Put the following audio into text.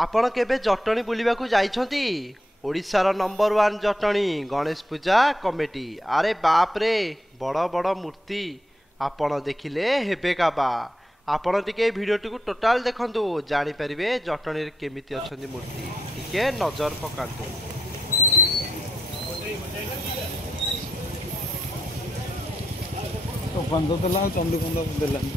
आपण केबे जटणी बुलिबाकू जाइछंती? ओडिशार नंबर 1 जटणी गणेश पूजा कमिटी। अरे बाप रे बड़ बड़ मूर्ति आपण देखिले हेबे काबा। आपण टिके भिडियोटी को टोटाल देखंतु जानि परिबे जटणी रे केमिति अछंती मूर्ति। टिके नजर पकांतु। तो बंद तो ला चंडी बंद देलानी।